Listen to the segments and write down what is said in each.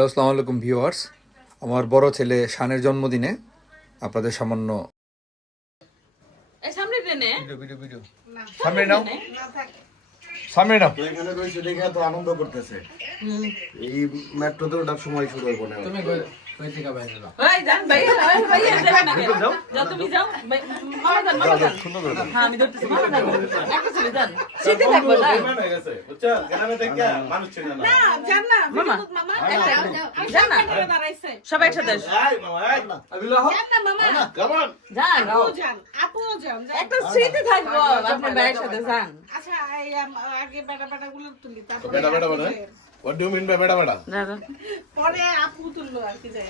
Hello, আসসালামু আলাইকুম viewers. আমার বড় ছেলে শানের জন্মদিনে আপনাদের সামান্য সামনে টেনে ভিডিও সামনে নাও, সামনে নাও। তো এখানে রয়েছে দেখে এত আনন্দ করতেছে। এই মেট্রোতে ওঠার সময় শুরু হইব না। তুমি কই থেকে বাইরে যাও? ভাই যান ভাই ভাই যাবেন না কেন? যাও তুমি যাও ভাই, মামা যান হ্যাঁ আমি ধরতেছি মামা যান একটা চলে যান সিটে থাকবো না না যান না মামা যান না সবাই একসাথে যান আপুও যান একটা সিটে থাকবো আপনার ব্যাগের সাথে যান আচ্ছা এই আগে বেটা গুলো তুলি তারপর What do you mean by beta beta? দাদা পরে আপু তুললো আর কি যায়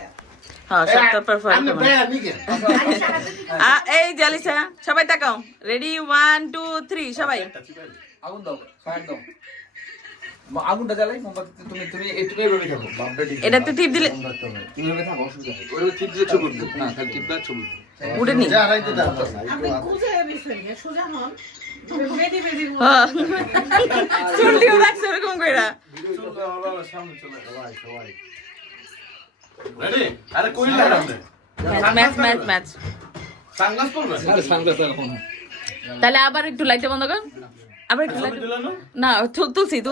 হ্যাঁ সবটা পারফেক্ট আমি বেয়া নিকে। এই জালিসা সবাই তাকাও রেডি 1 2 3 সবাই আগুন দাও, ফায়ার দাও। আগুনটা জ্বালাই, মোমবাতি তুমি তুমি এইটুকুই ভাবে থাকো। এটাতে টিপ দিলে এইভাবে থাকো, অসুবিধা নেই। ওইভাবে টিপ দিয়ে ছবি উঠবে। না, খালি টিপ দিয়ে ছবি উঠবে। উঠেনি যা রাইতে দাও না। আপনি খুঁজে দিছেন সোজা হন বেডি চুলটিও রাখছে এরকম কইরা Ready? আরে কই লাগাম দে। ম্যাচ সানগ্লাস পরবে? আরে সানগ্লাস লাগাও না। তাহলে আবার একটু লাইটটা বন্ধ কর আবার একটু লাইট না তুলছি এই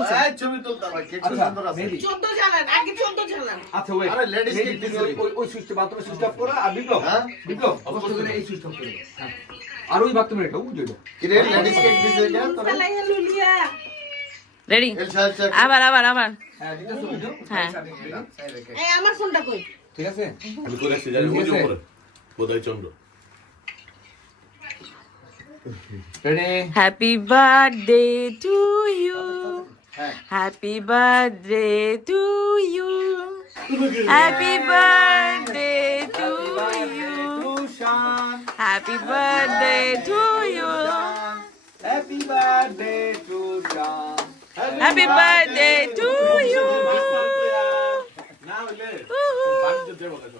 ছবি তুলতে হবে। কে আচ্ছা, সুন্দর আছে। মেহেদি। 14 জ্বালান আগে 14 জ্বালান আচ্ছা, ওয়েট। আরে ladies মেহেদি, kit তুমি দিছে। ওই সুইচটা বাথরুমে সুইচ অফ করো আর বিপ্লব, হ্যাঁ? বিপ্লব, কষ্ট করে এই সুইচ অফ করো। হ্যাঁ। আর ওই বাথরুমে রেখো, বুঝলো? কি রে লেডিস কেক দিছে এটা তোরা? চালাইয়া লুলিয়া রেডি এল সাহেব চেক। আবার হ্যাঁ, দিতেছো ভিডিও? হ্যাঁ। এই আমার ফোনটা কই ঠিক আছে? আমি করে আসছি জানি ওই যে উপরে বোধহয় Chandra ready? Happy birthday to you happy birthday to you happy birthday to you Shan, happy birthday to you happy birthday to Shan. Happy birthday to you না হইলে বাড়িতে দেবো কেন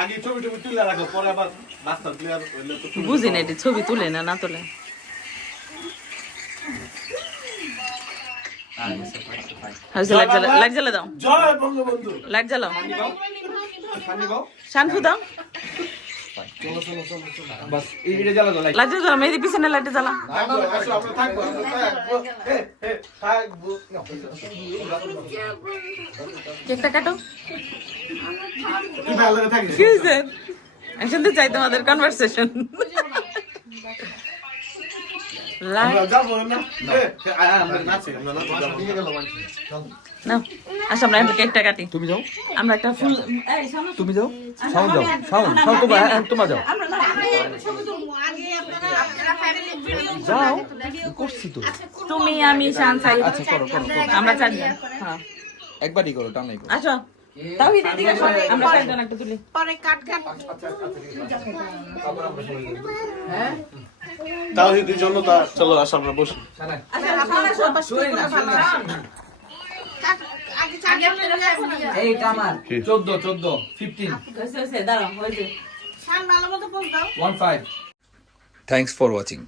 আগে ছবি টবি তুলে রাখো পরে আবার রাস্তা ক্লিয়ার হইলে তো বুঝি না এটি ছবি তুলে না না তোলে লাইট জ্বালা দাও জয় বঙ্গবন্ধু লাইট জ্বালাও সামনে গাও। শানফু দাও বাস, এইটা জ্বালা দাও, লাইট। লাইট জ্বালা মেহেদি পিছনে লাইট জ্বালা আসো আমরা থাকবো আমরা থাকবো। থাকবো। কেকটা কাটো তুই ভালো করে থাকিস। কি হয়েছে শুনতে চাই তোমাদের কনভারসেশন আমরা যাবো না। আমরা নাচি আমরা নাচি যাবো। দিয়ে গেল মানুষ। চল। না আসো আমরা একটা কেকটা কাটি তুমি যাও, আমরা একটা ফুল তুমি যাও, শাওন যাও, শাওন তোমার, হ্যাঁ তোমার যাও, ছবি তুলবো আগে আপনারা ফ্যামিলি ভিডিও যাও, করছি তো। তুমি আমি শান সাই আচ্ছা করো করো করো, আমরা চারজন হ্যাঁ একবারই করো, টানাই করো। আসো তাও এদিকে আসো আমরা চারজন একটা তুলি পরে কাট তাওহীদের জনতা চলো আসো আমরা বসি শালা, আচ্ছা আপনারা সবাই শুয়ে না, শুয়ে না। আগে চারজনের এখন এইটা আমার 14, 15, হয়েছে দাঁড়াও হয়েছে শান ভালো মতো পোজ দাও 15। Thanks for watching.